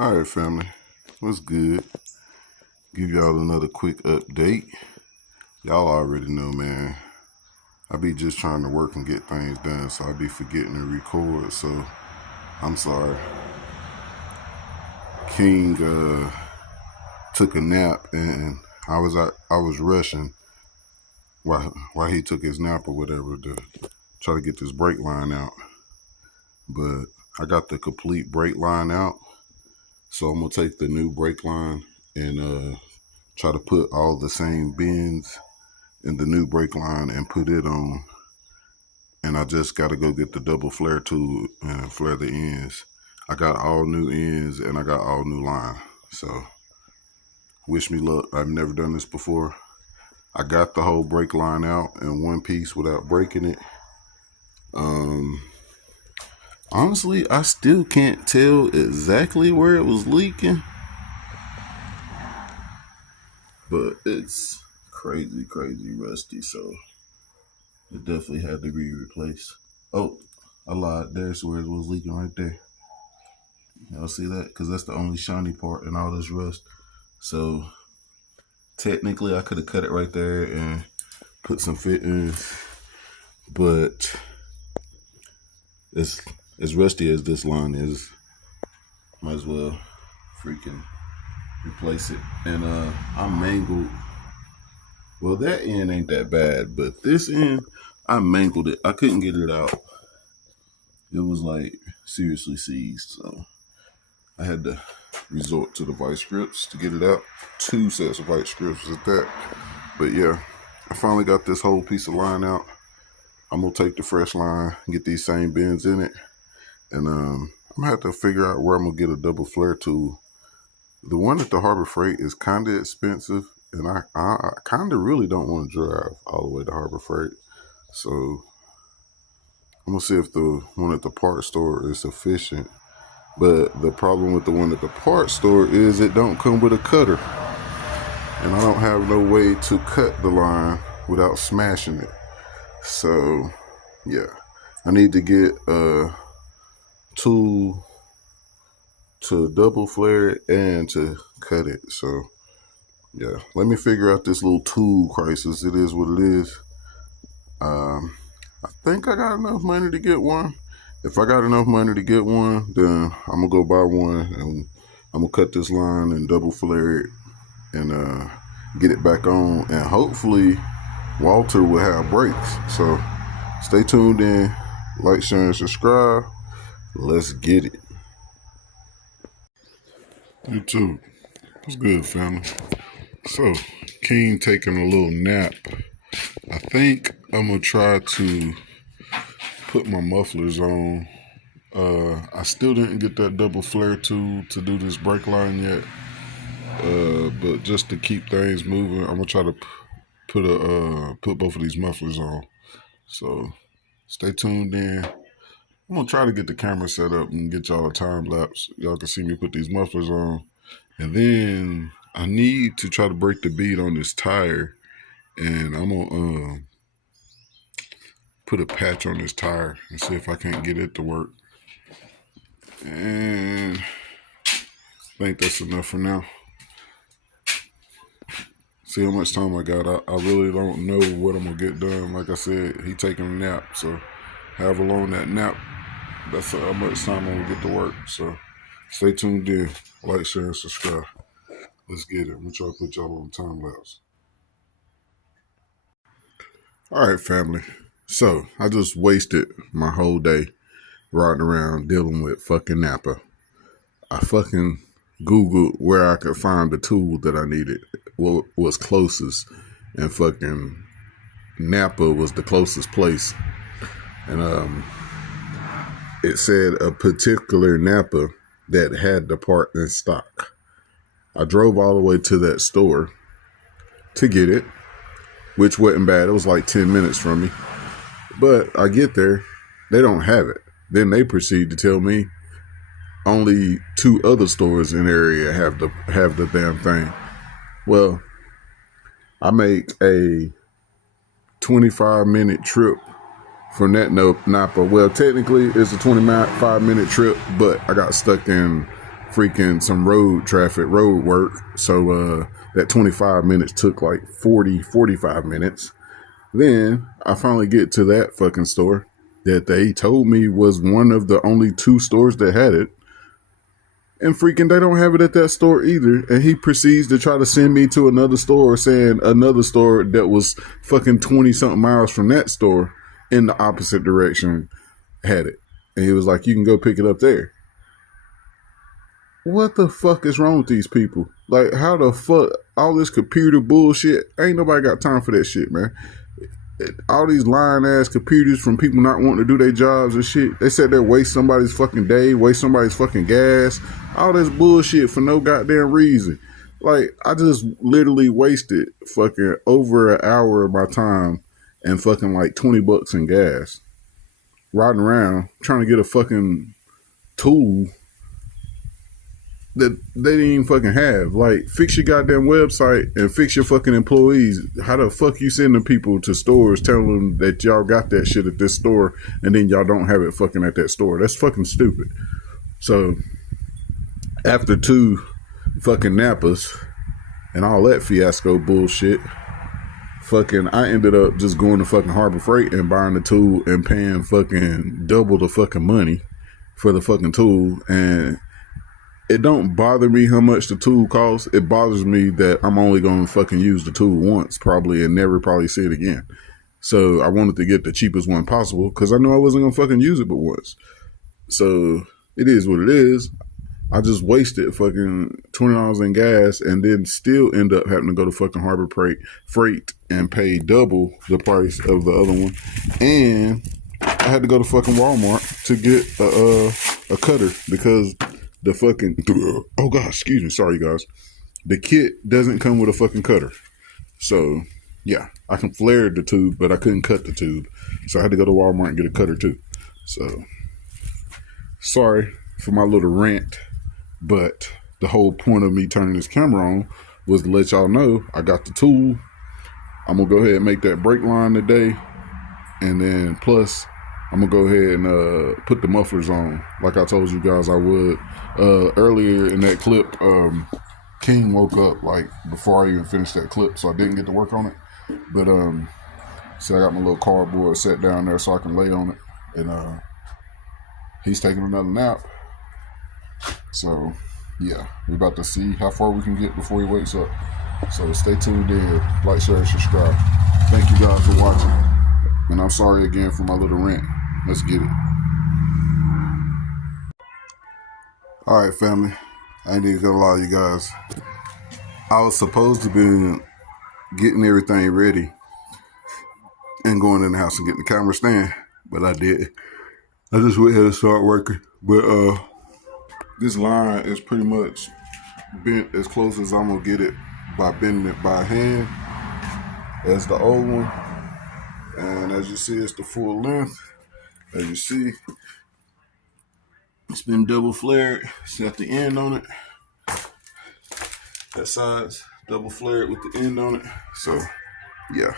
All right, family, what's good? Give y'all another quick update. Y'all already know, man. I be just trying to work and get things done, so I be forgetting to record. So I'm sorry. King took a nap, and I was rushing while he took his nap or whatever to try to get this brake line out. But I got the complete brake line out. So I'm going to take the new brake line and try to put all the same bends in the new brake line and put it on. And I just got to go get the double flare tool and flare the ends. I got all new ends and I got all new line. So wish me luck. I've never done this before. I got the whole brake line out in one piece without breaking it. Honestly, I still can't tell exactly where it was leaking, but it's crazy rusty, so it definitely had to be replaced. Oh, I lied. There's where it was leaking right there. Y'all see that? Because that's the only shiny part in all this rust. So technically, I could have cut it right there and put some fittings, but as rusty as this line is, might as well freaking replace it. And I mangled, well, that end ain't that bad, but this end, I mangled it. I couldn't get it out. It was like seriously seized, so I had to resort to the vice grips to get it out. 2 sets of vice grips at that. But yeah, I finally got this whole piece of line out. I'm gonna take the fresh line, get these same bends in it, and I'm gonna have to figure out where I'm gonna get a double flare tool. The one at the Harbor Freight is kind of expensive, and I kind of really don't want to drive all the way to Harbor Freight. So I'm gonna see if the one at the parts store is sufficient. But the problem with the one at the parts store is it don't come with a cutter, and I don't have no way to cut the line without smashing it. So yeah, I need to get a tool to double flare it and to cut it. So yeah, let me figure out this little tool crisis. It is what it is. I think I got enough money to get one. If I got enough money to get one, then I'm gonna go buy one and I'm gonna cut this line and double flare it and get it back on. And hopefully Walter will have brakes. So stay tuned in, like, share, and subscribe. Let's get it. YouTube, what's good, family? So, King taking a little nap. I think I'm gonna try to put my mufflers on. I still didn't get that double flare tool to do this brake line yet. But just to keep things moving, I'm gonna try to put both of these mufflers on. So stay tuned in. I'm gonna try to get the camera set up and get y'all a time lapse. Y'all can see me put these mufflers on. And then I need to try to break the bead on this tire. And I'm gonna put a patch on this tire and see if I can't get it to work. And I think that's enough for now. See how much time I got. I really don't know what I'm gonna get done. Like I said, he taking a nap, so however long that nap, that's how much time I'm gonna get to work. So stay tuned in, like, share, and subscribe. Let's get it. I'm gonna try to put y'all on time lapse. All right, family. So I just wasted my whole day riding around dealing with fucking Napa. I fucking Googled where I could find the tool that I needed, what was closest, and fucking Napa was the closest place. And it said a particular Napa that had the part in stock. I drove all the way to that store to get it, which wasn't bad. It was like 10 minutes from me. But I get there, they don't have it. Then they proceed to tell me only 2 other stores in the area have the damn thing. Well, I make a 25-minute trip from that Napa. Well, technically it's a 25-minute trip, but I got stuck in freaking some road work. So that 25 minutes took like 45 minutes. Then I finally get to that fucking store that they told me was one of the only 2 stores that had it. And freaking they don't have it at that store either. And he proceeds to try to send me to another store, saying another store that was fucking 20-something miles from that store in the opposite direction had it. And he was like, you can go pick it up there. What the fuck is wrong with these people? Like, how the fuck, all this computer bullshit, ain't nobody got time for that shit, man. All these lying ass computers from people not wanting to do their jobs and shit. They said they waste somebody's fucking day, waste somebody's fucking gas, all this bullshit for no goddamn reason. Like, I just literally wasted fucking over an hour of my time and fucking like $20 in gas riding around trying to get a fucking tool that they didn't even fucking have. Like, fix your goddamn website and fix your fucking employees. How the fuck you sending people to stores telling them that y'all got that shit at this store and then y'all don't have it fucking at that store? That's fucking stupid. So after 2 fucking Napas and all that fiasco bullshit, fucking I ended up just going to fucking Harbor Freight and buying the tool and paying fucking double the fucking money for the fucking tool. And it don't bother me how much the tool costs. It bothers me that I'm only going to fucking use the tool once probably and never probably see it again. So I wanted to get the cheapest one possible because I knew I wasn't going to fucking use it but once. So it is what it is. I just wasted fucking $20 in gas and then still end up having to go to fucking Harbor Freight and pay double the price of the other one. And I had to go to fucking Walmart to get a cutter because the fucking, oh god, excuse me, sorry guys. The kit doesn't come with a fucking cutter. So yeah, I can flare the tube, but I couldn't cut the tube. So I had to go to Walmart and get a cutter too. So sorry for my little rant, but the whole point of me turning this camera on was to let y'all know I got the tool. I'm gonna go ahead and make that brake line today. And then plus I'm gonna go ahead and put the mufflers on like I told you guys I would. Earlier in that clip, King woke up like before I even finished that clip, so I didn't get to work on it. But so I got my little cardboard set down there so I can lay on it. And he's taking another nap. So yeah, we're about to see how far we can get before he wakes up. So stay tuned in, like, share, and subscribe. Thank you guys for watching. And I'm sorry again for my little rant. Let's get it. Alright, family. I ain't even gonna lie to you guys. I was supposed to be getting everything ready and going in the house and getting the camera stand, but I did. I just went ahead and start working. But this line is pretty much bent as close as I'm gonna get it by bending it by hand as the old one. And as you see, it's the full length. As you see, it's been double flared. It's got the end on it. That side's double flared with the end on it. So yeah.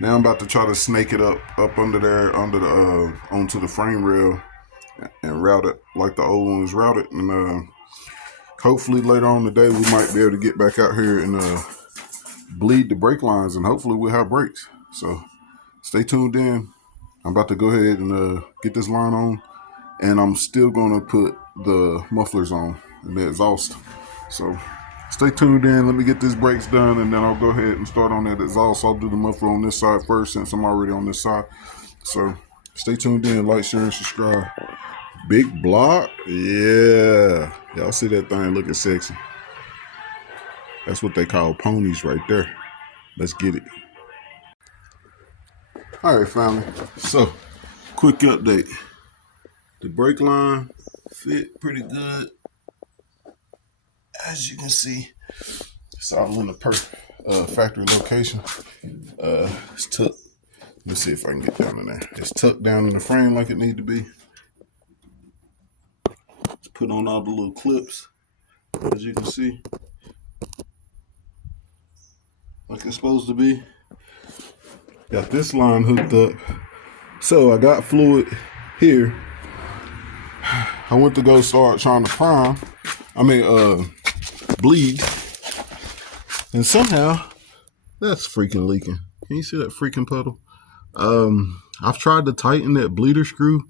Now I'm about to try to snake it up under there, onto the frame rail and route it like the old one was routed. And hopefully later on today we might be able to get back out here and bleed the brake lines, and hopefully we'll have brakes. So stay tuned in. I'm about to go ahead and get this line on, and I'm still gonna put the mufflers on and the exhaust. So stay tuned in. Let me get these brakes done, and then I'll go ahead and start on that exhaust. I'll do the muffler on this side first since I'm already on this side. So stay tuned in, like, share, and subscribe. Big block, yeah. Y'all see that thing looking sexy? That's what they call ponies right there. Let's get it. All right, family. So, quick update. The brake line fit pretty good. As you can see, it's all in the factory location. It's tucked. Let me see if I can get down in there. It's tucked down in the frame like it need to be. It's put on all the little clips, as you can see, like it's supposed to be. Got this line hooked up. So I got fluid here. I went to go start trying to bleed. And somehow, that's freaking leaking. Can you see that freaking puddle? I've tried to tighten that bleeder screw.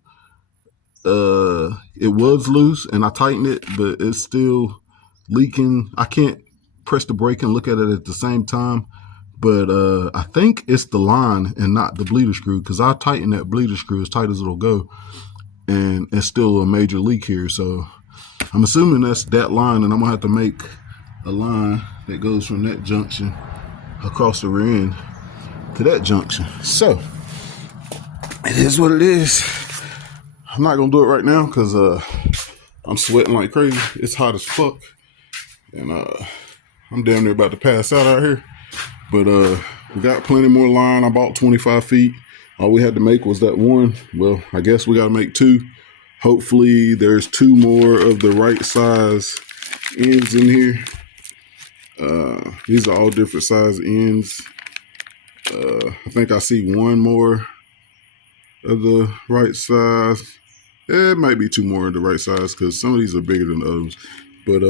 It was loose and I tightened it, but it's still leaking. I can't press the brake and look at it at the same time. But I think it's the line and not the bleeder screw, because I tightened that bleeder screw as tight as it'll go. And it's still a major leak here. So I'm assuming that's that line, and I'm gonna have to make a line that goes from that junction across the rear end to that junction. So it is what it is. I'm not gonna do it right now because I'm sweating like crazy. It's hot as fuck, and I'm damn near about to pass out here. But we got plenty more line. I bought 25 feet. All we had to make was that one. Well, I guess we got to make two. Hopefully there's two more of the right size ends in here. These are all different size ends. I think I see one more of the right size. It might be two more of the right size because some of these are bigger than the others. But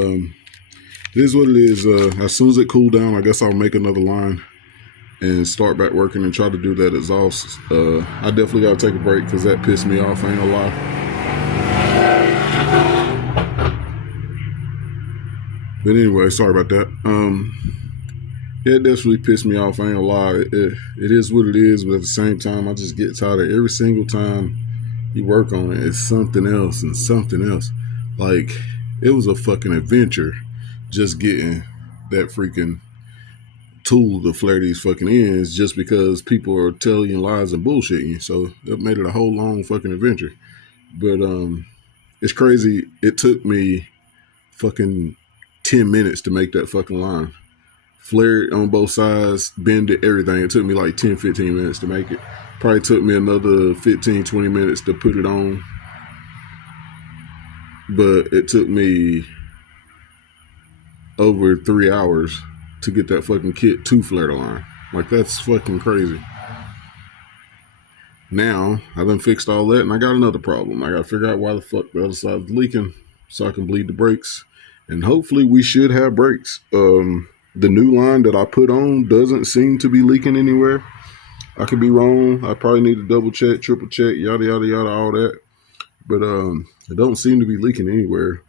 it is what it is. As soon as it cool down, I guess I'll make another line and start back working and try to do that exhaust. I definitely got to take a break because that pissed me off. I ain't gonna lie. But anyway, sorry about that. It definitely pissed me off. I ain't gonna lie. It is what it is, but at the same time, I just get tired of every single time you work on it. It's something else and something else. Like, it was a fucking adventure just getting that freaking tool to flare these fucking ends just because people are telling you lies and bullshitting you. So it made it a whole long fucking adventure. But it's crazy. It took me fucking 10 minutes to make that fucking line. Flare it on both sides, bend it, everything. It took me like 10, 15 minutes to make it. Probably took me another 15, 20 minutes to put it on. But it took me over 3 hours to get that fucking kit to flare the line. Like, that's fucking crazy. Now, I done fixed all that, and I got another problem. I gotta figure out why the fuck the other side's leaking so I can bleed the brakes. And hopefully we should have brakes. The new line that I put on doesn't seem to be leaking anywhere. I could be wrong. I probably need to double check, triple check, yada, yada, yada, all that. But it don't seem to be leaking anywhere.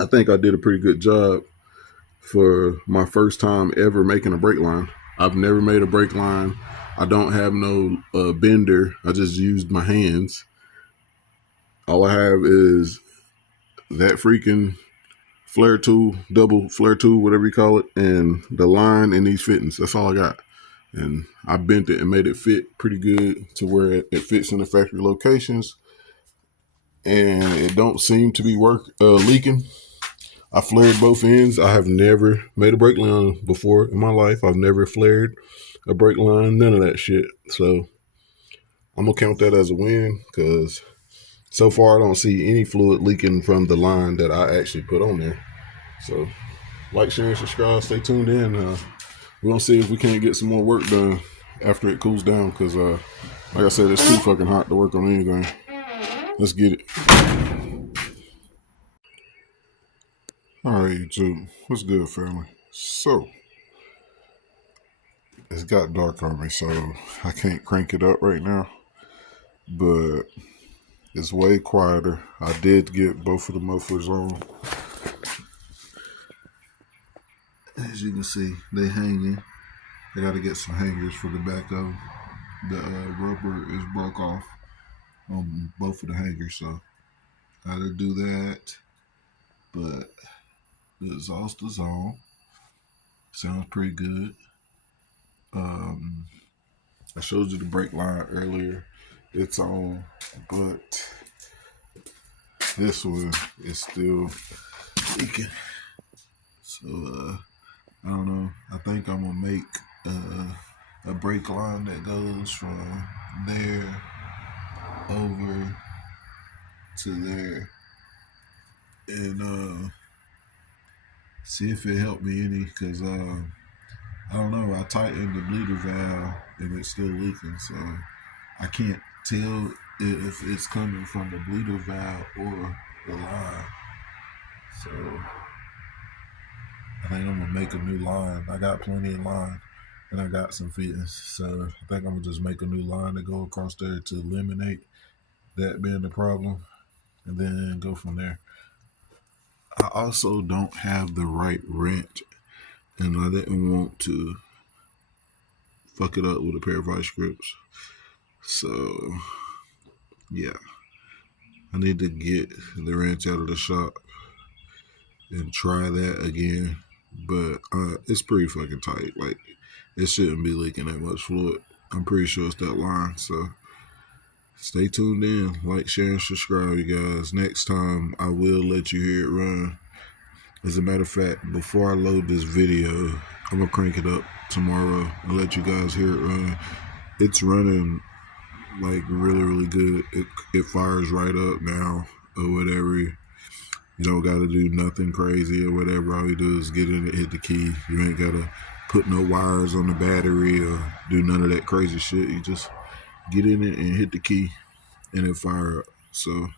I think I did a pretty good job for my first time ever making a brake line. I've never made a brake line. I don't have no bender. I just used my hands. All I have is that freaking flare tool, double flare tool, whatever you call it, and the line and these fittings. That's all I got. And I bent it and made it fit pretty good to where it fits in the factory locations. And it don't seem to be leaking. I flared both ends. I have never made a brake line before in my life. I've never flared a brake line, none of that shit. So I'm gonna count that as a win because so far I don't see any fluid leaking from the line that I actually put on there. So like, share, and subscribe. Stay tuned in. We're gonna see if we can't get some more work done after it cools down because like I said, it's too fucking hot to work on anything. Let's get it. All right, YouTube. What's good, family? So, it's got dark on me, so I can't crank it up right now. But it's way quieter. I did get both of the mufflers on. As you can see, they hanging. I got to get some hangers for the back of them. The rubber is broke off on both of the hangers, so got to do that. But the exhaust is on. Sounds pretty good. I showed you the brake line earlier. It's on, but this one is still leaking. So I don't know. I think I'm gonna make a brake line that goes from there over to there, and see if it helped me any, because I don't know, I tightened the bleeder valve and it's still leaking, so I can't tell if it's coming from the bleeder valve or the line. So I think I'm gonna make a new line. I got plenty of line and I got some fittings, so I think I'm gonna just make a new line to go across there to eliminate that being the problem, and then go from there. I also don't have the right wrench, and I didn't want to fuck it up with a pair of vice grips. So yeah, I need to get the wrench out of the shop and try that again. But it's pretty fucking tight. Like, it shouldn't be leaking that much fluid. I'm pretty sure it's that line. So stay tuned in. Like, share, and subscribe, you guys. Next time, I will let you hear it run. As a matter of fact, before I load this video, I'm going to crank it up tomorrow and let you guys hear it run. It's running, like, really, really good. It fires right up now or whatever. You don't got to do nothing crazy or whatever. All you do is get in it, hit the key. You ain't got to put no wires on the battery or do none of that crazy shit. You just get in it and hit the key and it fire up. So,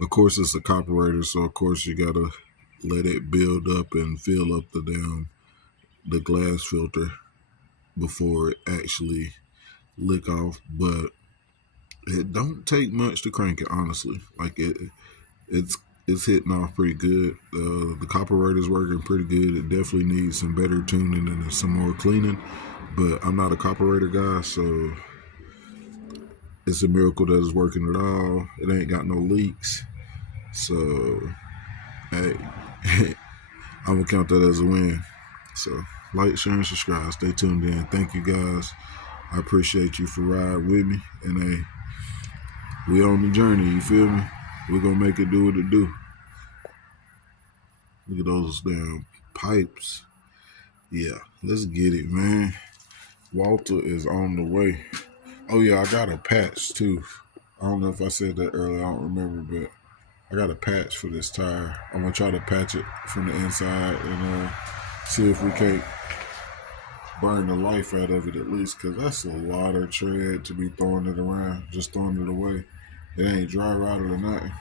of course, it's a carburetor, so of course you got to let it build up and fill up the glass filter before it actually lick off. But it don't take much to crank it, honestly. Like, it's hitting off pretty good. The carburetor's working pretty good. It definitely needs some better tuning and some more cleaning, but I'm not a carburetor guy, so it's a miracle that it's working at all. It ain't got no leaks, so hey, I'm gonna count that as a win. So like, share, and subscribe. Stay tuned in. Thank you guys. I appreciate you for riding with me, and hey, we on the journey, you feel me? We're gonna make it do what it do. Look at those damn pipes. Yeah, let's get it, man. Walter is on the way. Oh yeah, I got a patch too. I don't know if I said that earlier, I don't remember, but I got a patch for this tire. I'm gonna try to patch it from the inside and see if we can't burn the life out of it at least, because that's a lot of tread to be throwing it around, just throwing it away. It ain't dry rotted or nothing.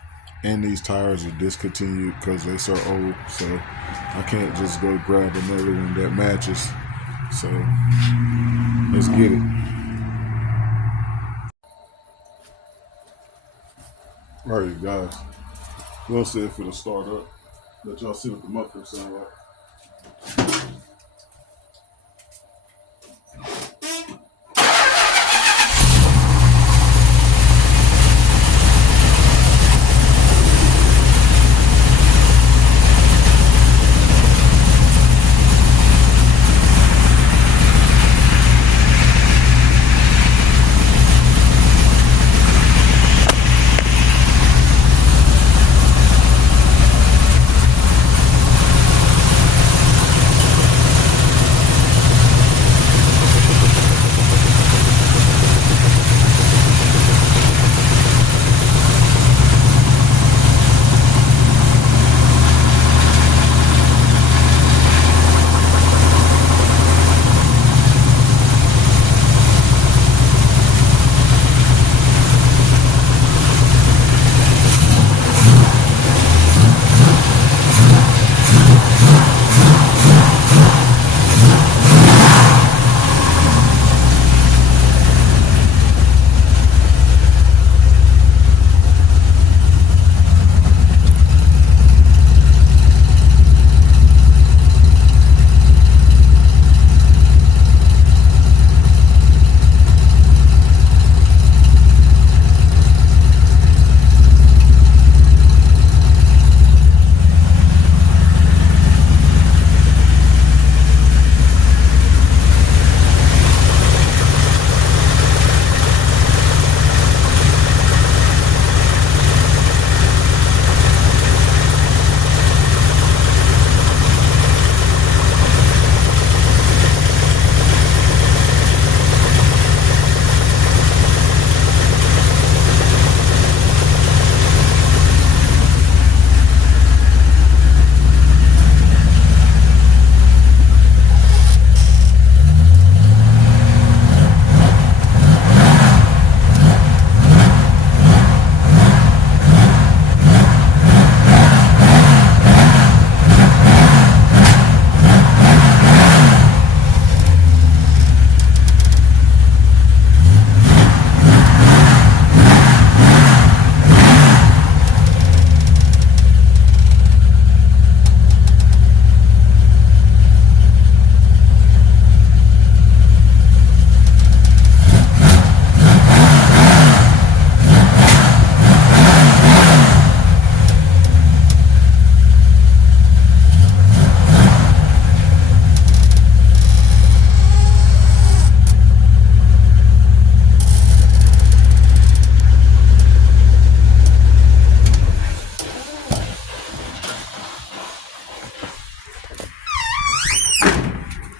And these tires are discontinued because they're so old, so I can't just go grab another one that matches. So let's get it. All right, guys. We'll see if it'll start up. Let y'all see what the muffler sound like.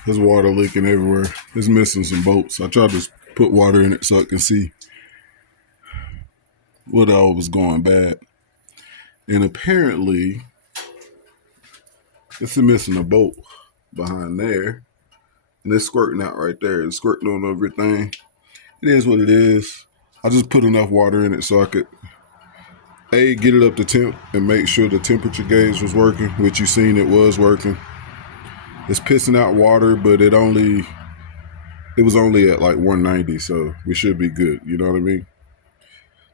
There's water leaking everywhere. It's missing some bolts. I tried to put water in it so I can see what all was going bad. And apparently, it's missing a bolt behind there. And it's squirting out right there. It's squirting on everything. It is what it is. I just put enough water in it so I could, get it up to temp and make sure the temperature gauge was working, which you seen it was working. It's pissing out water, but it was only at like 190, so we should be good. You know what I mean?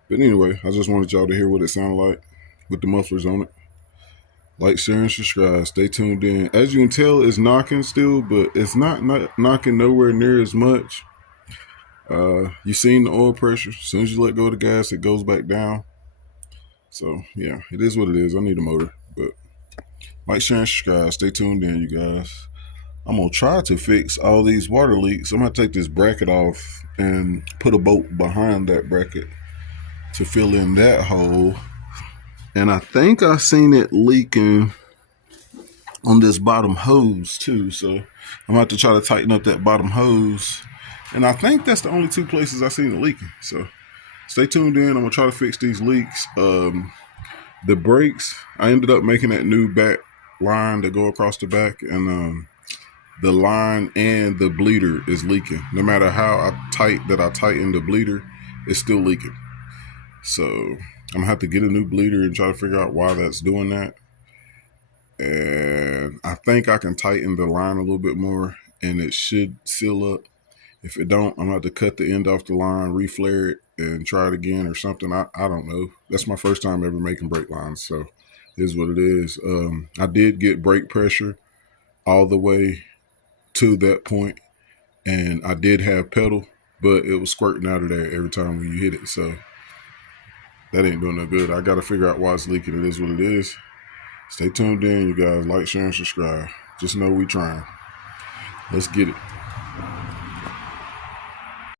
But anyway, I just wanted y'all to hear what it sounded like with the mufflers on it. Like, share, and subscribe. Stay tuned in. As you can tell, it's knocking still, but it's not knocking nowhere near as much. You seen the oil pressure. As soon as you let go of the gas, it goes back down. So, yeah, it is what it is. I need a motor. But like, share, and subscribe. Stay tuned in, you guys. I'm going to try to fix all these water leaks. I'm going to take this bracket off and put a bolt behind that bracket to fill in that hole. And I think I seen it leaking on this bottom hose too. So I'm going to have to try to tighten up that bottom hose. And I think that's the only two places I seen it leaking. So stay tuned in. I'm going to try to fix these leaks. The brakes, I ended up making that new back line that go across the back. And the line and the bleeder is leaking. No matter how I tighten the bleeder, it's still leaking. So I'm going to have to get a new bleeder and try to figure out why that's doing that. And I think I can tighten the line a little bit more and it should seal up. If it don't, I'm going to have to cut the end off the line, reflare it, and try it again or something. I don't know. That's my first time ever making brake lines, so it is what it is. I did get brake pressure all the way to that point, and I did have pedal, but it was squirting out of there every time when you hit it, so that ain't doing no good. I got to figure out why it's leaking. It is what it is. Stay tuned in, you guys. Like, share, and subscribe. Just know we trying. Let's get it.